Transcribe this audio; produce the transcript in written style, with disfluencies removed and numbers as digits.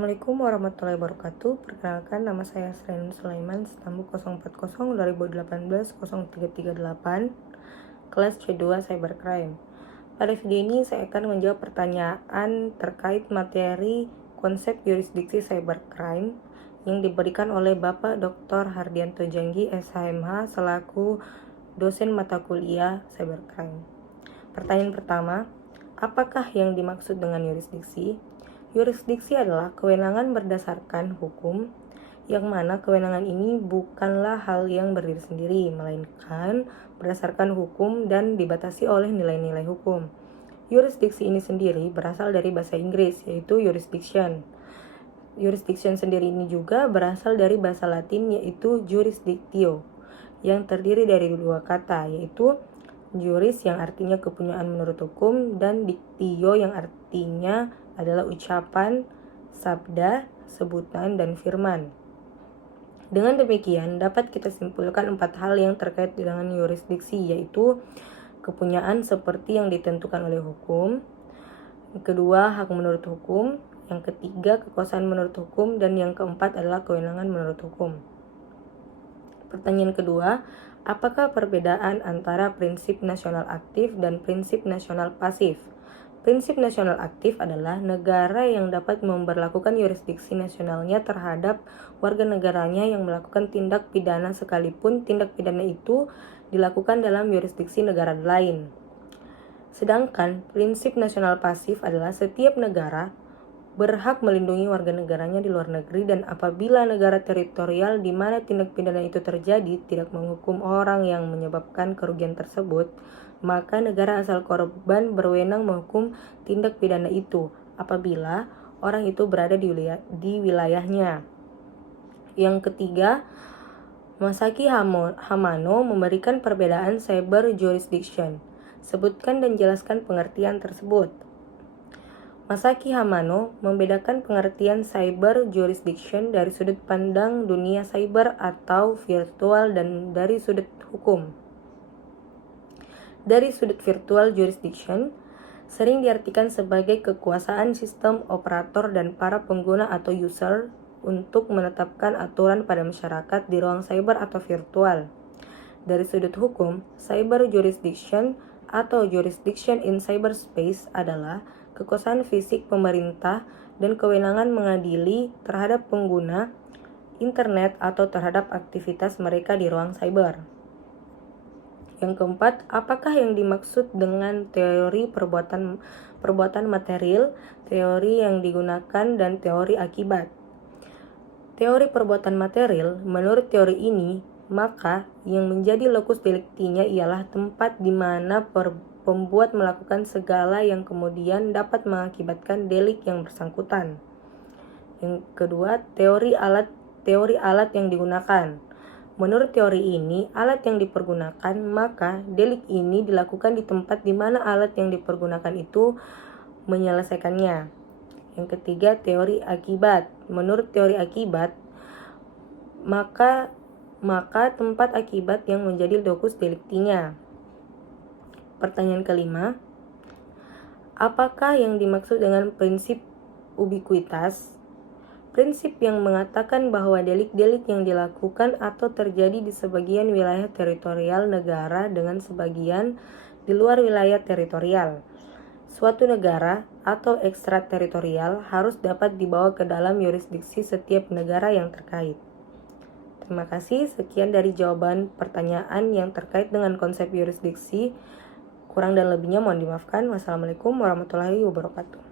Assalamualaikum warahmatullahi wabarakatuh. Perkenalkan, nama saya Sren Sulaiman, Stambuk 040 2018 0338, kelas C2 Cybercrime. Pada video ini saya akan menjawab pertanyaan terkait materi konsep yurisdiksi cybercrime yang diberikan oleh Bapak Dr. Hardianto Janggi, SHMH, selaku dosen mata kuliah cybercrime. Pertanyaan pertama, apakah yang dimaksud dengan yurisdiksi? Yurisdiksi adalah kewenangan berdasarkan hukum, yang mana kewenangan ini bukanlah hal yang berdiri sendiri, melainkan berdasarkan hukum dan dibatasi oleh nilai-nilai hukum. Yurisdiksi ini sendiri berasal dari bahasa Inggris, yaitu jurisdiction. Jurisdiction sendiri ini juga berasal dari bahasa Latin, yaitu jurisdictio, yang terdiri dari dua kata, yaitu juris yang artinya kepunyaan menurut hukum, dan dictio yang artinya adalah ucapan, sabda, sebutan, dan firman. Dengan demikian, dapat kita simpulkan 4 hal yang terkait dengan yurisdiksi, yaitu kepunyaan seperti yang ditentukan oleh hukum, yang kedua, hak menurut hukum, yang ketiga, kekuasaan menurut hukum, dan yang keempat adalah kewenangan menurut hukum. Pertanyaan kedua, apakah perbedaan antara prinsip nasional aktif dan prinsip nasional pasif? Prinsip nasional aktif adalah negara yang dapat memberlakukan yurisdiksi nasionalnya terhadap warga negaranya yang melakukan tindak pidana sekalipun tindak pidana itu dilakukan dalam yurisdiksi negara lain. Sedangkan prinsip nasional pasif adalah setiap negara berhak melindungi warga negaranya di luar negeri, dan apabila negara teritorial di mana tindak pidana itu terjadi tidak menghukum orang yang menyebabkan kerugian tersebut, maka negara asal korban berwenang menghukum tindak pidana itu apabila orang itu berada di wilayahnya. Yang ketiga, Masaki Hamano memberikan perbedaan cyber jurisdiction. Sebutkan dan jelaskan pengertian tersebut. Masaki Hamano membedakan pengertian cyber jurisdiction dari sudut pandang dunia cyber atau virtual dan dari sudut hukum. Dari sudut virtual jurisdiction, sering diartikan sebagai kekuasaan sistem operator dan para pengguna atau user untuk menetapkan aturan pada masyarakat di ruang cyber atau virtual. Dari sudut hukum, cyber jurisdiction atau jurisdiction in cyberspace adalah kekuasaan fisik pemerintah dan kewenangan mengadili terhadap pengguna internet atau terhadap aktivitas mereka di ruang cyber. Yang keempat, apakah yang dimaksud dengan teori perbuatan material, teori yang digunakan, dan teori akibat? Teori perbuatan material, menurut teori ini, maka yang menjadi lokus delictinya ialah tempat di mana pembuat melakukan segala yang kemudian dapat mengakibatkan delik yang bersangkutan. Yang kedua, teori alat yang digunakan. Menurut teori ini, alat yang dipergunakan, maka delik ini dilakukan di tempat di mana alat yang dipergunakan itu menyelesaikannya. Yang ketiga, teori akibat. Menurut teori akibat, maka tempat akibat yang menjadi lokus delictinya. Pertanyaan kelima, apakah yang dimaksud dengan prinsip ubiquitas? Prinsip yang mengatakan bahwa delik-delik yang dilakukan atau terjadi di sebagian wilayah teritorial negara dengan sebagian di luar wilayah teritorial suatu negara atau ekstrateritorial harus dapat dibawa ke dalam yurisdiksi setiap negara yang terkait. Terima kasih, sekian dari jawaban pertanyaan yang terkait dengan konsep yurisdiksi. Kurang dan lebihnya mohon dimaafkan. Wassalamualaikum warahmatullahi wabarakatuh.